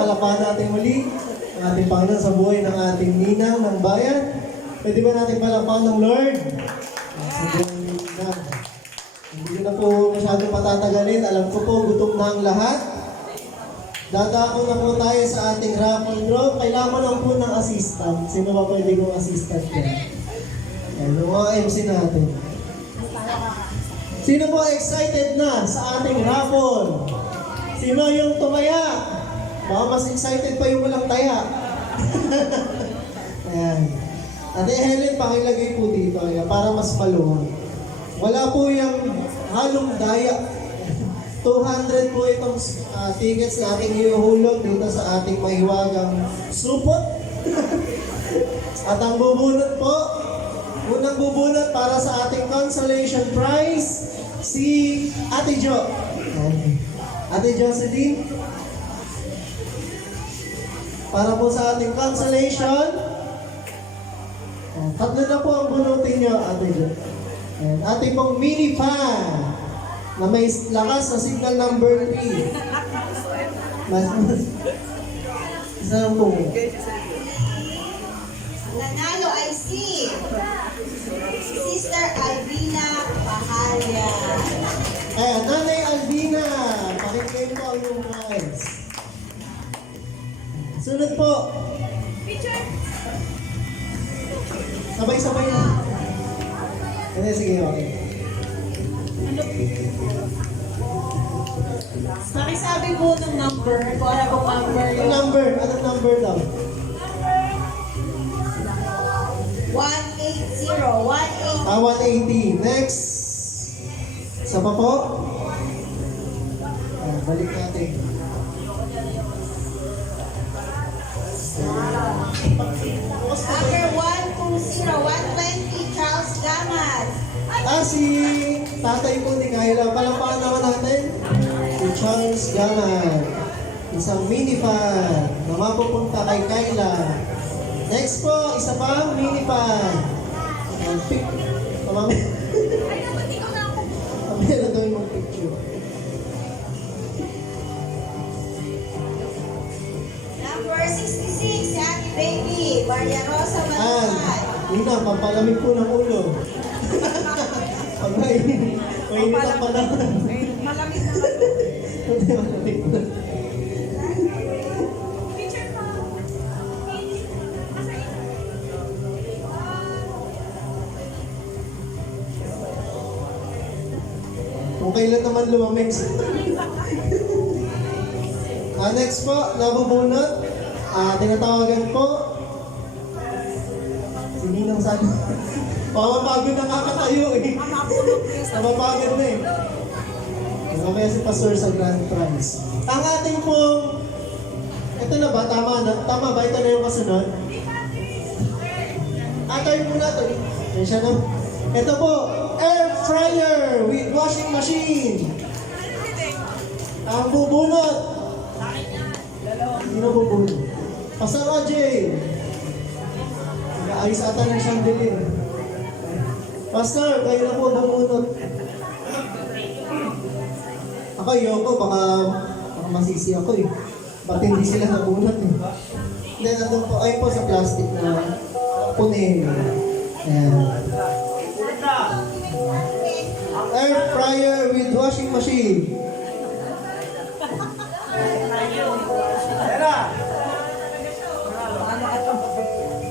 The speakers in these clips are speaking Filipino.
Palapakan natin muli ang ating Panginoon sa buhay ng ating ninang ng bayan. Pwede ba natin palapakan ng Lord? Sa buhay ng ninang. Hindi ko na po masyadong patatagalin. Alam ko po, gutom na ang lahat. Dadako na po tayo sa ating raffle draw. Kailangan lang po ng assistant. Sino ba pwede kong assistant yan? Yan, yung mga MC natin. Sino po excited na sa ating raffle? Sino yung tumaya? Baka mas excited pa yung walang taya. Ayan. Ate Helen, pakilagay po dito para mas maluwag. Wala po yung halong daya. 200 po itong tickets na ating iuhulog dito sa ating mahiwagang supot. At ang bubunot po, unang bubunot para sa ating consolation prize, si Ate Jo. Ate Jocelyn. Para po sa ating consolation, tatlo na po ang bunutin nyo, Ate Jo. Ating pong mini fan na may lakas na signal number 3. Isa lang po. Nanalo ay si Sister Alvina Pahalya. Nanay Alvina, pakikain po ang iyong prize. Sunod po. Sabay-sabay na. Sige, okay. Pakisabi po ng number, kung ano pong number Anong yun. number? Anong number daw? 180. 180. Next. Isa pa po. Balik natin. Number 120, 120, Charles Gamas. Si tatay po ni Kayla. Palampakan naman natin. Si Charles Gaman. Isang mini fan na mapupunta kay Kayla. Next po, isa pa mini fan. Pick. Mamaya na daw yung picture. Number 66, si Ate Baby, Maria Rosa Manuel. Yun na, pampalamig po ng ulo. Pag mainit ang panahon. Malamig na Hindi, malamig na. Kung kailan naman lumamig. Next po, nabubunot. Tinatawagan po. Sige nang sana. Pamapagod na kakatayo eh. Napapagod na eh. Mamaya si Pastor sa Grand Prize. Ang ating pong... Ito na ba? Tama na? Tama ba? Ito na yung kasunod? Tayo muna ito. Yan siya na. Ito po, air fryer with washing machine. Ang bubunot. Hindi na bubunot. Pastor Ajay. Nag-aayos ata ng chandelier. Pastor, kayo na po bubunot. Ako, yoko, baka masisi ako eh. Ba't hindi sila nabunot eh. Then, nandun po, ay po sa plastic na punin. Ayan. Air fryer with washing machine.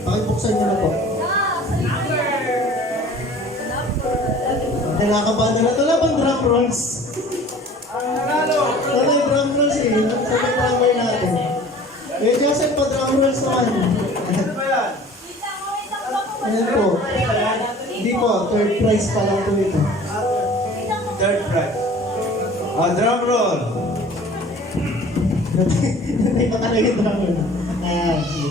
Pakibuksan nyo na po. Nakakabahan na ito. Wala bang drum rolls? Wala yung drum rolls eh. Sabay drummer natin. Joseph po, drum rolls naman. Ayan po. Hindi po, third prize pa lang po ito. Third prize. Drum roll. Hindi pa talaga yung drum roll.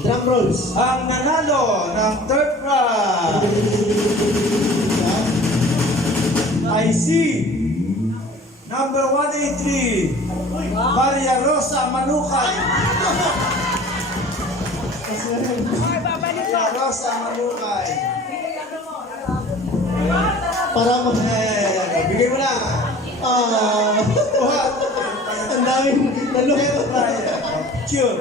Drum rolls. Ang nanalo ng third prize ay si number 183, Maria Rosa Manukay. Maria Rosa Manukay. Para mag... Bigay mo na. Ang daming nalungkot. Picture.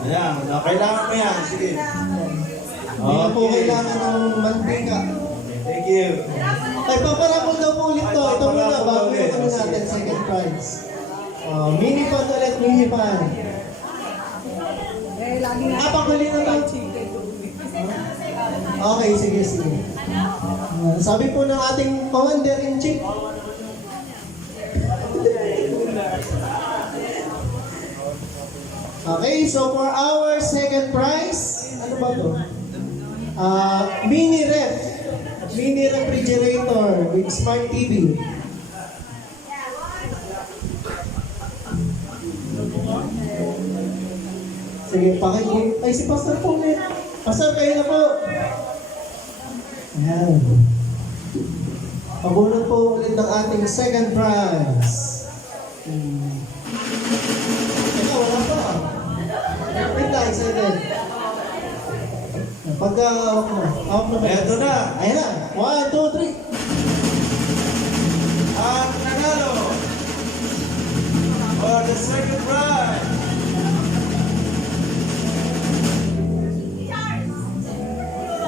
Ayan, kailangan mo yan. Sige. Hindi na po kailangan ng mantika. Thank you. Ay, paparapol daw po ulit to. Ito muna, Paparapol bago ulit. yung natin, second prize. Mini pan ulit, mini pan. Paghuli na lang. Okay, sige, sige. Sabi po ng ating commander-in-chief. Okay, so for our second prize, ano ba to? Mini refrigerator with smart TV. Sige, pakibigay. Ay, si Pastor po ulit. Pastor, kayo na po. Ayan. Pabunod po ulit ng ating second prize. Teka, wala pa. Wait lang, excited. Pagka hawak mo ba? Eto na. Ayan na. 1, 2, 3. Ang nanalo for the second prize.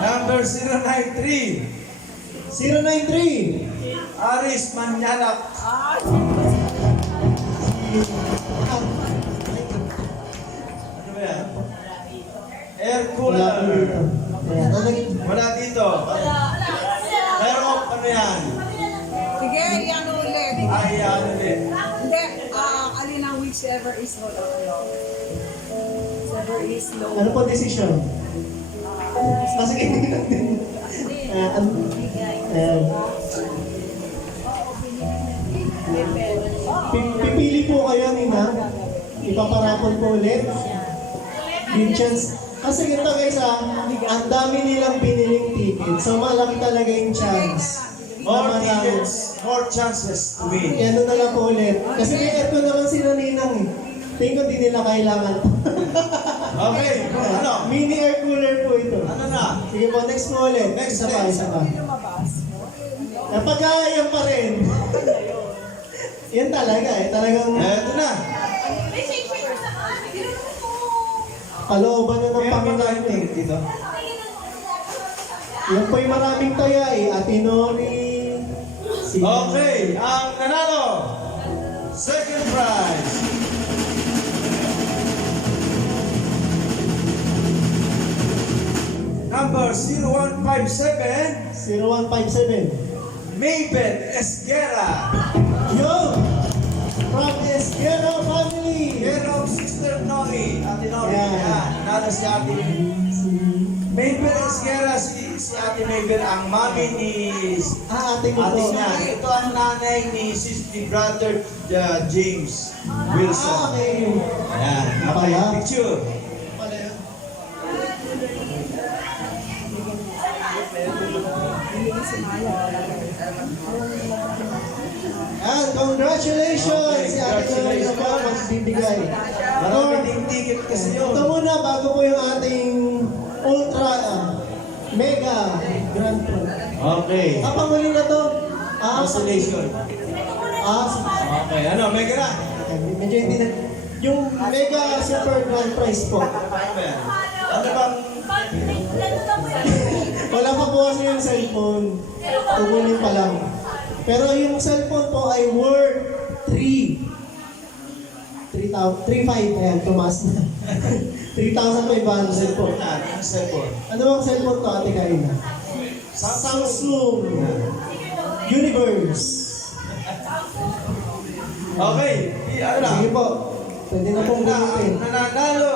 Number 093. 093. Aris Manyanak. Ano ba yan? Air Wala cooler. po dito. Ayan. Ano naging? Wala dito. Pero ano yan? Sige, yan ulit. Ay, ano din. Hindi, alin ang whichever is low. Whichever is low. Ano po decision? Kasi hindi natin. Pipili po kayo, Nina. Ipaparapol po ulit. Yung chance. Kasi ito guys, ang dami nilang biniling ticket. So malaki talaga yung chance. More tickets, more chances to win. Ano na lang po ulit. Kasi may aircon naman sila Ninang eh. Tingin ko di nila kailangan. Okay, ano? Mini air cooler po ito. Ano na? Sige po, next po ulit. Next, Isa pa, next. isa pa. Lumabas. Kapag yan pa rin. Yan talaga eh. Talagang Eto na. kalooban na ng Meron ba Panginoon. tayong ticket dito? Yan po yung maraming taya eh. Ate Nori. Si Okay, ang nanalo. Second prize. Number 0157, 0157. Mabel Esguera. Yo! From Esquero family. Care of Sister Nori. Ate Nori. Yan. Yan. Nanalo si Ate Mabel Esguera. Si Ate Mabel ang mami ni Ate mo ate po. niya. Ito ang nanay ni Brother James Wilson. Okay. Ayan. Okay, Pala. picture. And congratulations! Okay, Si Ate Nori na po ang magbibigay. Marami ding ticket kasi yun. Ito muna bago po yung ating ultra mega grand pro. Okay. Kapanguli na to. Consolation. Okay, ano, may gana? Medyo hindi na. Yung mega super grand prize po. Ano ba yan? Ano bang... Wala pa po kasi yung cellphone. Kukunin pa lang. Pero yung cellphone po ay worth 3,500. Ayan, tumaas na. 3,500 po. Ano cellphone? Ano bang cellphone to, Ate Karina? Samsung Universe. Okay, ano na? Sige po. Pwede na pong gamitin. Nananalo.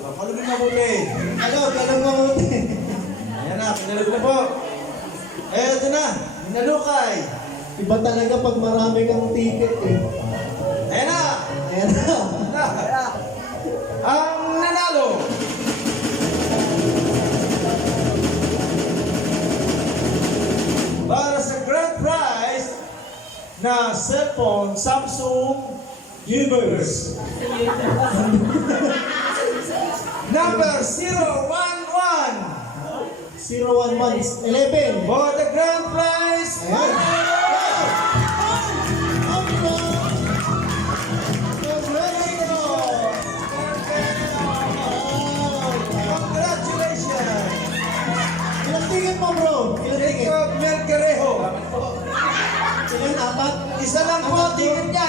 Pakalugin na buti. Ano, ganun mabuti. Ayan na, pinalog na po. Eto na, minalukay. Iba talaga pag marami kang ticket eh. Ayan na. Ayan na. Na. Ang nanalo. Para sa grand prize na cellphone Samsung Universe. Number 011 011 is 11. for the grand prize. Ayan.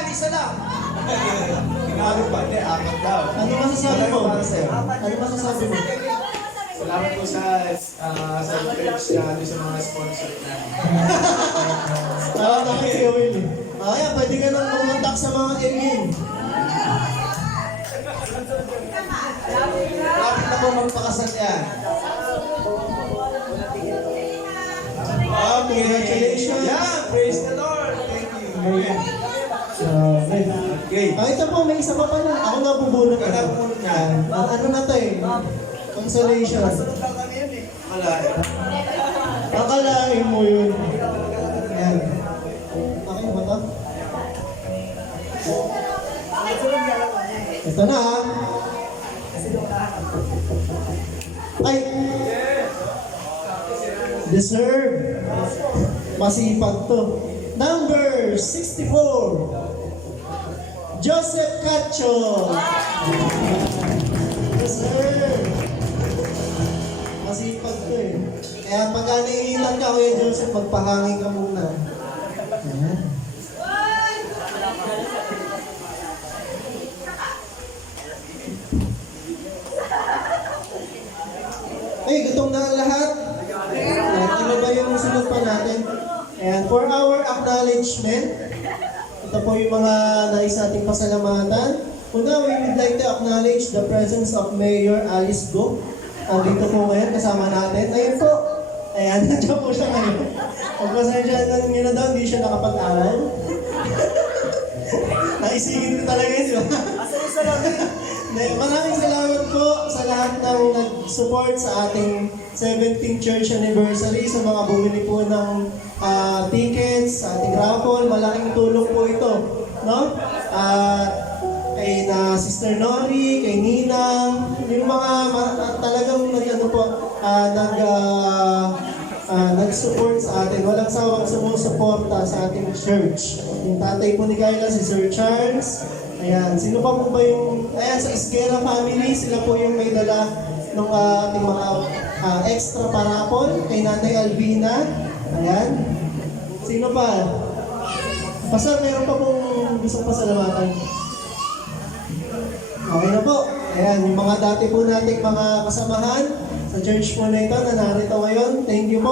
isa lang. Tinalo pa, hindi, apat daw. Ano masasabi mo? Para sa'yo. Ano masasabi mo? Salamat po sa page na sa mga sponsor namin. Tawag na kay Kuya Will. Kaya, pwede ka nang kumontak sa mga alien. Lapit na po magpakasal yan. Congratulations. Yeah, praise the Lord. Thank you. Okay. Ito po, may isa pa pala. Ako na bubunot. Kaya po niya. Ano na to eh? Consolation. Wala eh. Akalain mo yun. Ayan. Okay ba to? Ito na ha. Ay! Deserve. Masipag to. Number 64. Joseph Cacho. Deserve. Masipag to eh. Kaya pag naiilan ka, Kuya Joseph, magpahangin ka muna. Ayan. Ay, gutom na ang lahat. Ayan, ano ba yung sunod pa natin? And for our acknowledgement, ito po yung mga nais nating pasalamatan. Una, we would like to acknowledge the presence of Mayor Alice Go. Dito po ngayon, kasama natin. Ayun po. Ayan, nandiyan po siya ngayon. Pagpasensya lang nyo na daw, hindi siya nakapag-aral. Naisigin ko talaga yun, di ba? Maraming salamat po sa lahat ng nag-support sa ating 17th church anniversary, sa mga bumili po ng tickets, sa ating raffle. Malaking tulong po ito. No? Kay na Sister Nori, kay Ninang, yung mga talagang nag-support sa atin. Walang sawang sumusuporta sa ating church. Yung tatay po ni Kayla, si Sir Charles. Ayan, sino pa po ba yung... Ayan, sa Esguera family, sila po yung may dala ng ating mga extra parapon. Kay Nanay Albina. Ayan. Sino pa? Pastor, meron pa pong gustong pasalamatan. Okay na po. Ayan, yung mga dati po nating mga kasamahan sa church po na ito na narito ngayon. Thank you po.